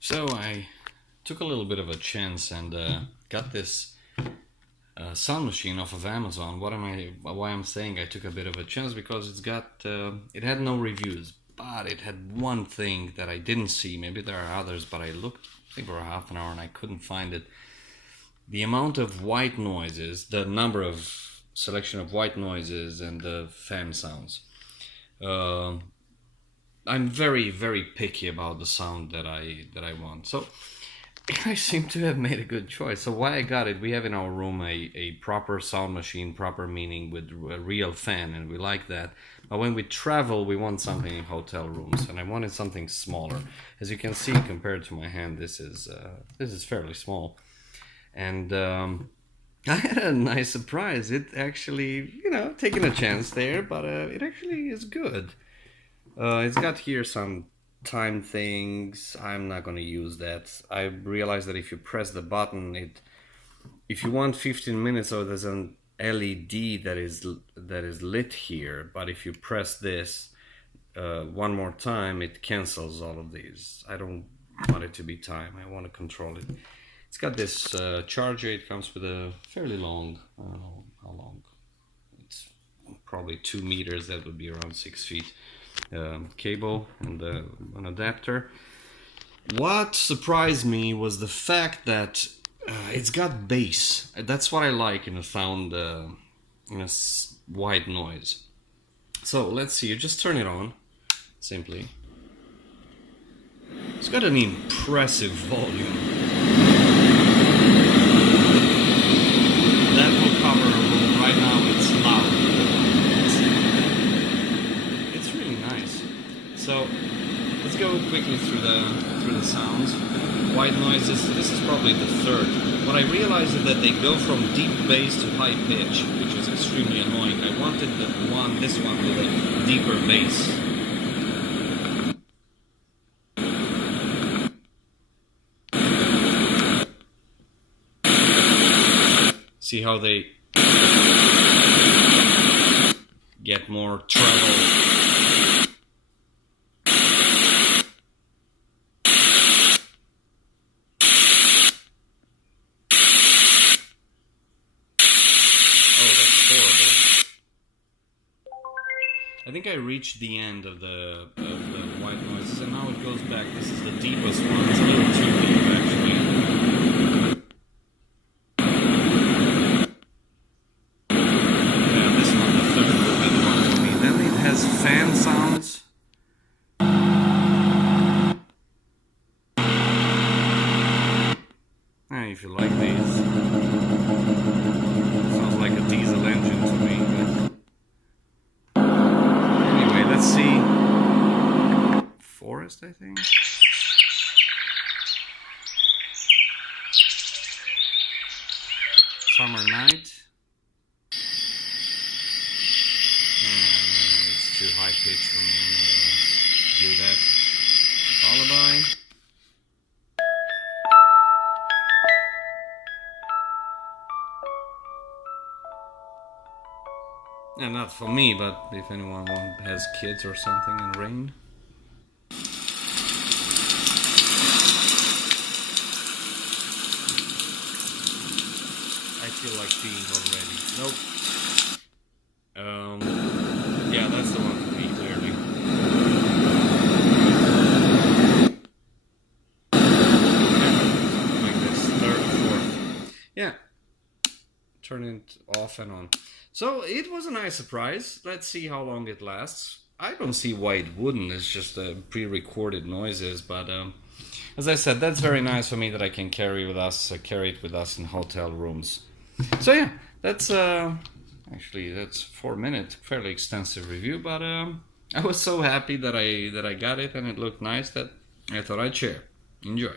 So I took a little bit of a chance and got this sound machine off of Amazon. Why I'm saying I took a bit of a chance? Because it had no reviews, but it had one thing that I didn't see. Maybe there are others, but I looked, I think, for half an hour and I couldn't find it. The amount of white noises, the number of selection of white noises and the fan sounds. Uh, I'm very, very picky about the sound that I want. So I seem to have made a good choice. So why I got it, we have in our room a proper sound machine, proper meaning with a real fan, and we like that. But when we travel, we want something in hotel rooms, and I wanted something smaller. As you can see, compared to my hand, this is fairly small. And I had a nice surprise. It actually, taking a chance there, but it actually is good. It's got here some time things. I'm not going to use that. I realized that if you press the button, if you want 15 minutes, so there's an LED that is lit here. But if you press this one more time, it cancels all of these. I don't want it to be time. I want to control it. It's got this charger. It comes with a fairly long, I don't know how long. It's probably 2 meters. That would be around 6 feet. Cable and an adapter. What surprised me was the fact that it's got bass. That's what I like in a sound, in a white noise. So let's see. You just turn it on, simply. It's got an impressive volume. That will cover a room. Right now it's loud. It's really nice. So let's go quickly through the sounds. White noises. This is probably the third. What I realized is that they go from deep bass to high pitch, which is extremely annoying. I wanted this one with a deeper bass. See how they get more treble. I think I reached the end of the white noises, and now it goes back. This is the deepest one. It's a little too deep, actually. Yeah, this one, the third, would be the one for me. Then it has fan sounds. If you like these, sounds like a diesel engine to me. But anyway, let's see. Forest, I think. Summer night. It's too high pitch for me. I'm gonna do that. Lullaby. And not for me, but if anyone has kids or something and rain. I feel like peeing already. Nope. Yeah, that's the one for me, clearly. Yeah, like this, third, fourth. Yeah. Turn it off and on. So it was a nice surprise. Let's see how long it lasts. I don't see why it wouldn't. It's just pre-recorded noises, but as I said, that's very nice for me that I can carry it with us in hotel rooms. So yeah, that's actually that's 4 minutes, fairly extensive review, but I was so happy that I got it and it looked nice that I thought I'd share. Enjoy.